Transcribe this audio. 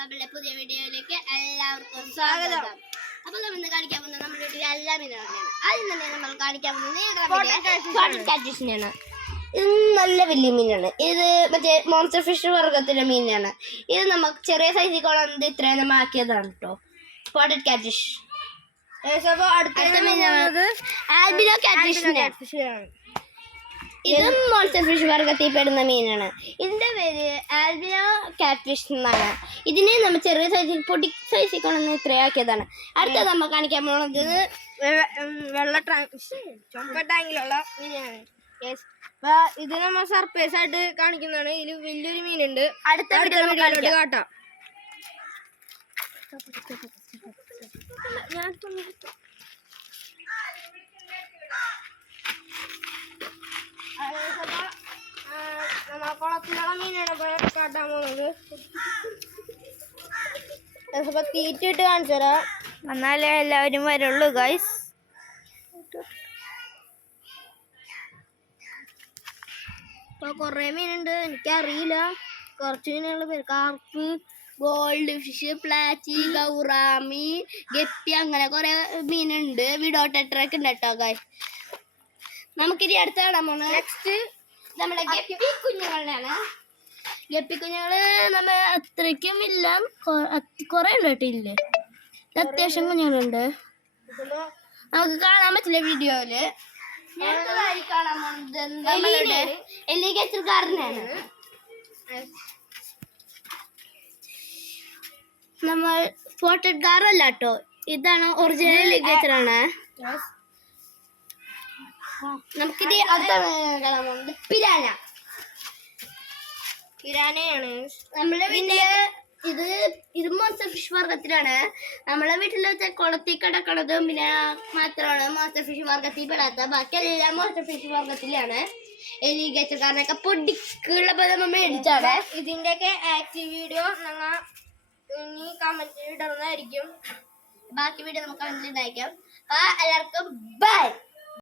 നമ്മുടെ പുതിയ വീഡിയോയിലേക്ക് എല്ലാവർക്കും സ്വാഗതം. അപ്പൊ നമ്മൾ ഇന്ന് കാണിക്കാൻ പോകുന്നത് നമ്മുടെ വീട്ടിലെ എല്ലാ മീനുകളാണ്. ആദ്യം തന്നെ നമ്മൾ കാണിക്കാൻ പോകുന്നത് ഇത് നല്ല വലിയ മീനാണ്. ഇത് മറ്റേ മോൺസ്റ്റർ ഫിഷ് വർഗത്തിലെ മീനാണ്. ഇത് നമുക്ക് ചെറിയ സൈസിൽ കൊള്ളുന്നത് ഇത്രയും നമ്മൾ ആക്കിയതാണ് കേട്ടോ. സ്പോട്ടഡ് കാറ്റ് ഫിഷ്. അടുത്ത മീനാണ് ആൽബിനോ കാറ്റ് ഫിഷ്. ഇതും മോൺസ്റ്റർ ഫിഷ് വർഗത്തിൽ പെടുന്ന മീനാണ്. ഇതിന്റെ പേര് ആൽബിനോ കാറ്റ് ഫിഷ് എന്നാണ്. ഇതിനെ നമ്മൾ ചെറിയ സൈസിൽ പൊടി സൈസിൽ കൊണ്ടുവന്ന് ഇത്രയാക്കിയതാണ്. അടുത്തത് നമ്മൾ കാണിക്കാൻ പോകുന്നത് വെള്ള ടാങ്കിലുള്ള മീനാണ്. ഇത് നമ്മൾ സർപ്രൈസ് ആയിട്ട് കാണിക്കുന്നതാണ്. ഇതിൽ വലിയൊരു മീനുണ്ട്. അടുത്ത വീഡിയോയിലോട്ട് കാട്ടാം. കുളത്തിലുള്ള മീനാണ് കാട്ടാൻ പോകുന്നത്. തീറ്റിട്ട് കാണിച്ചു തരാം, എന്നാലേ എല്ലാവരും വരുള്ളൂ ഗൈസ്. ഇപ്പൊ കൊറേ മീനുണ്ട്, എനിക്കറിയില്ല. കുറച്ച് മീനുകൾ പേര് കാർപ്പ്, ഗോൾഡ് ഫിഷ്, പ്ലാച്ചി, ഗൗറാമി, ഗപ്പി, അങ്ങനെ കുറെ മീനുണ്ട്. വിഡോ ടെട്രൊക്കെ ഉണ്ട് കേട്ടോ ഗൈസ്. നമുക്കിനി അടുത്ത് കാണാൻ പോകുന്നത് നെക്സ്റ്റ് നമ്മുടെ ഗപ്പി കുഞ്ഞുങ്ങളാണ്. ഗപ്പി കുഞ്ഞുങ്ങള് നമ്മ അത്രയ്ക്കും ഇല്ല, കുറെ ഉണ്ട് കേട്ടോ. ഇല്ലേ, അത്യാവശ്യം കുഞ്ഞുങ്ങളുണ്ട്. നമുക്ക് കാണാൻ പറ്റില്ല വീഡിയോയില്. കാണാൻ പോകുന്നത് എലിഗേറ്റർക്കാരനാണ്. നമ്മൾ സ്പോട്ടഡ് കാറല്ല കേട്ടോ, ഇതാണ് ഒറിജിനൽ എലിഗേറ്റർ ആണ്. നമുക്കിത് കാണാൻ പോകുന്നത് പിരാനയാണ്. നമ്മളെ വീട്ടില് ഇത് മോൺസ്റ്റർ ഫിഷ് വർഗത്തിലാണ്. നമ്മളെ വീട്ടിലത്തെ കുളത്തിൽ കിടക്കണതും പിന്നെ മാത്രമാണ് മോൺസ്റ്റർ ഫിഷ് വർഗത്തിൽ പെടാത്ത. ബാക്കി എല്ലാം മോൺസ്റ്റർ ഫിഷ് വർഗത്തിലാണ്. എലിഗേറ്റർക്കാരനൊക്കെ പൊടിക്കുള്ളപ്പോൾ നമ്മൾ മേടിച്ചാണ്. ഇതിന്റെയൊക്കെ ആക്റ്റീവ് വീഡിയോ ഞങ്ങൾ ഇനി കമന്റ് ഇടുന്നതായിരിക്കും. ബാക്കി വീഡിയോ നമുക്ക് കമന്റിൽ ഉണ്ടായിരിക്കാം. എല്ലാവർക്കും ബൈ.